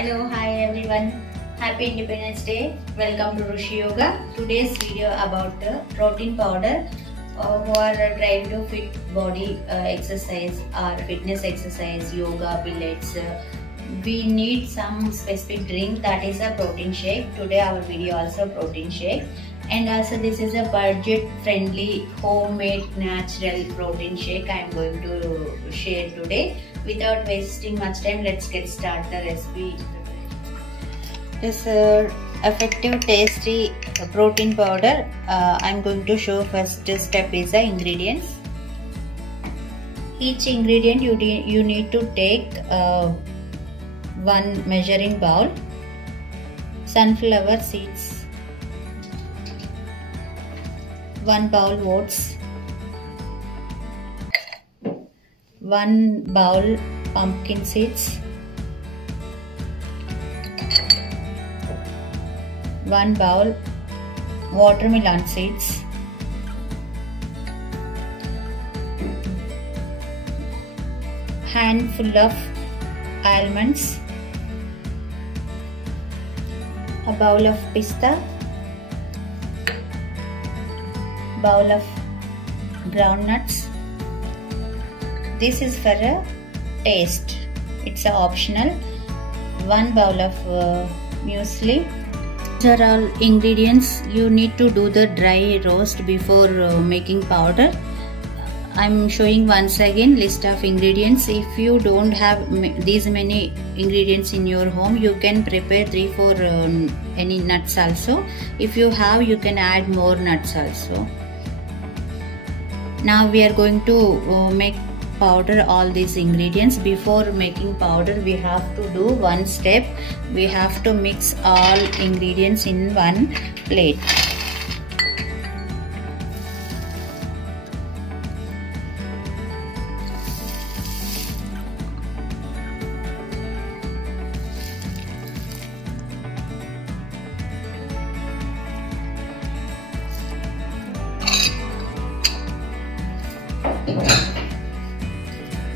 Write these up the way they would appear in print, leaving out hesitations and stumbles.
Hello, hi everyone. Happy Independence Day. Welcome to Rushi Yoga. Today's video about the protein powder who are trying to fit body exercise or fitness exercise, yoga, billets. We need some specific drink, that is a protein shake. Today our video also protein shake. And also this is a budget friendly homemade natural protein shake I am going to share today. Without wasting much time, let's get started the recipe. This effective tasty protein powder I am going to show. First step is the ingredients. Each ingredient you need to take one measuring bowl, sunflower seeds, 1 bowl oats, 1 bowl pumpkin seeds, 1 bowl watermelon seeds, handful of almonds, a bowl of pista, bowl of groundnuts. This is for a taste, it's optional. 1 bowl of muesli. These are all ingredients. You need to do the dry roast before making powder. I'm showing once again list of ingredients. If you don't have these many ingredients in your home, you can prepare 3-4 any nuts also. If you have, you can add more nuts also. Now we are going to make powder all these ingredients. Before making powder, we have to do one step. We have to mix all ingredients in one plate.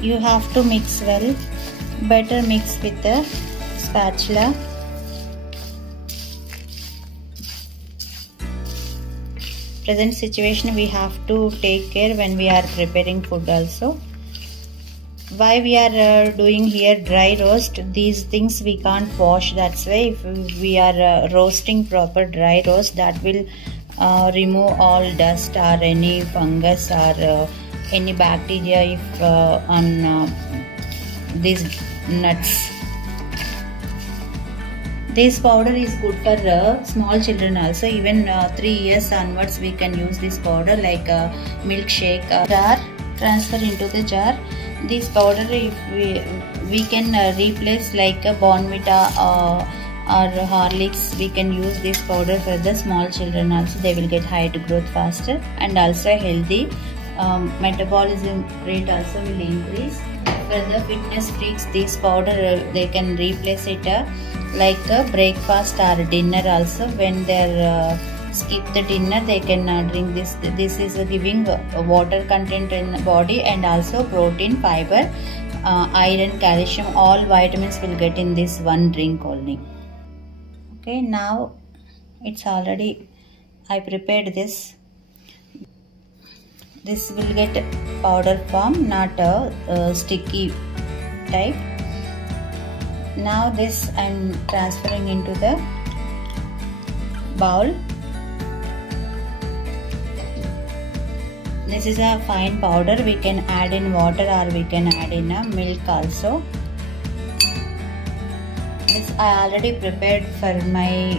You have to mix well. Better mix with the spatula. Present situation we have to take care when we are preparing food also. Why we are doing here dry roast? These things we can't wash. That's why if we are roasting proper dry roast, that will remove all dust or any fungus or any bacteria if on these nuts. This powder is good for small children also. Even 3 years onwards we can use this powder, like milkshake. Jar, transfer into the jar. This powder if we can replace like a Bonvita or Horlicks. We can use this powder for the small children also. They will get height growth faster and also healthy. Metabolism rate also will increase. For the fitness freaks, this powder they can replace it like a breakfast or dinner also. When they skip the dinner, they can drink this. This is giving water content in body and also protein, fiber, iron, calcium, all vitamins will get in this one drink only. Okay, now it's already, I prepared this. This will get powder form, not a sticky type. Now this I am transferring into the bowl. This is a fine powder. We can add in water or we can add in a milk also. This I already prepared for my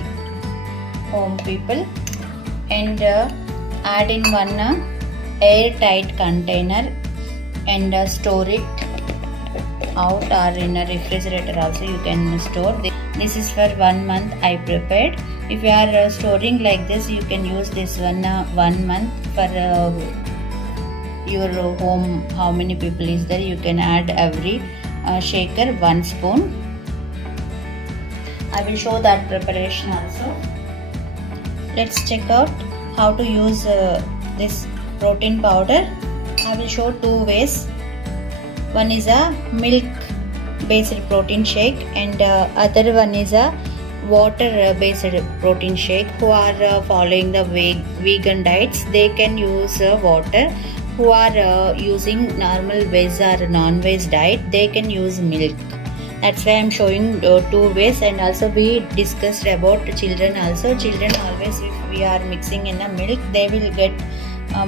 home people, and add in one airtight container and store it out or in a refrigerator also you can store. This is for 1 month I prepared. If you are storing like this, you can use this 1 month for your home. How many people is there? You can add every shaker 1 spoon. I will show that preparation also. Let's check out how to use this protein powder. I will show 2 ways. One is a milk based protein shake, and other one is a water based protein shake. Who are following the vegan diets, they can use water. Who are using normal veg or non-veg diet, they can use milk. That's why I'm showing two ways. And also we discussed about children also. Children always, if we are mixing in a milk, they will get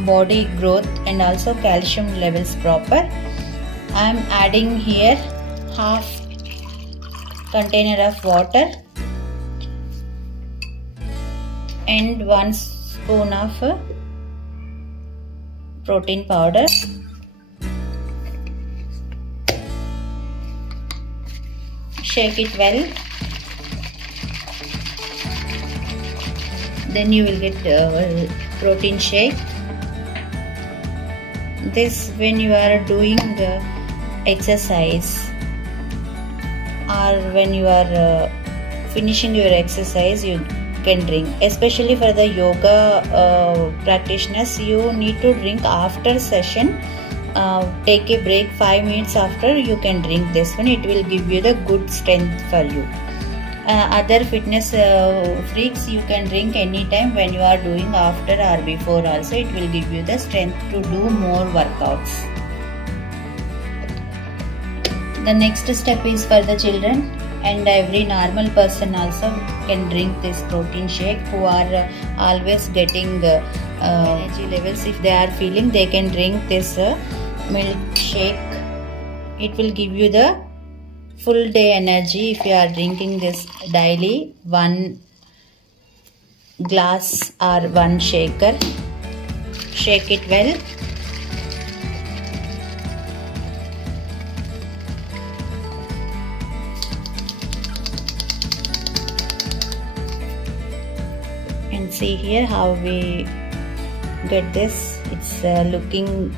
body growth and also calcium levels proper. I'm adding here half container of water and 1 spoon of protein powder. Shake it well. Then you will get protein shake. This when you are doing exercise or when you are finishing your exercise, you can drink. Especially for the yoga practitioners, you need to drink after session. Take a break 5 minutes after, you can drink this one. It will give you the good strength for you. Other fitness freaks, you can drink anytime when you are doing after or before also. It will give you the strength to do more workouts. The next step is for the children, and every normal person also can drink this protein shake. Who are always getting energy levels, if they are feeling, they can drink this milk shake. It will give you the full day energy if you are drinking this daily. 1 glass or 1 shaker. Shake it well. And see here how we get this. It's looking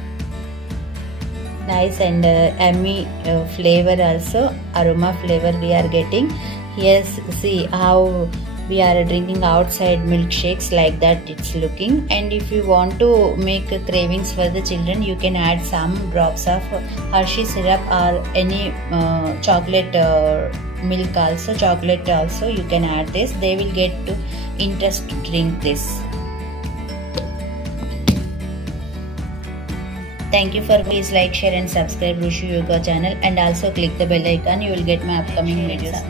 nice and yummy flavor also, aroma flavor we are getting. Here see how we are drinking outside milkshakes, like that it's looking. And if you want to make cravings for the children, you can add some drops of Hershey syrup or any chocolate milk also, chocolate also you can add this. They will get to interest to drink this. Thank you for, please like, share and subscribe Rushu Yoga channel, and also click the bell icon. You will get my upcoming videos.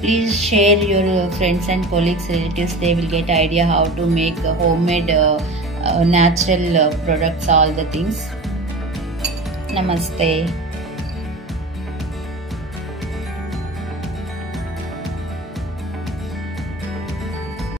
Please share your friends and colleagues, relatives. They will get idea how to make homemade natural products, all the things. Namaste.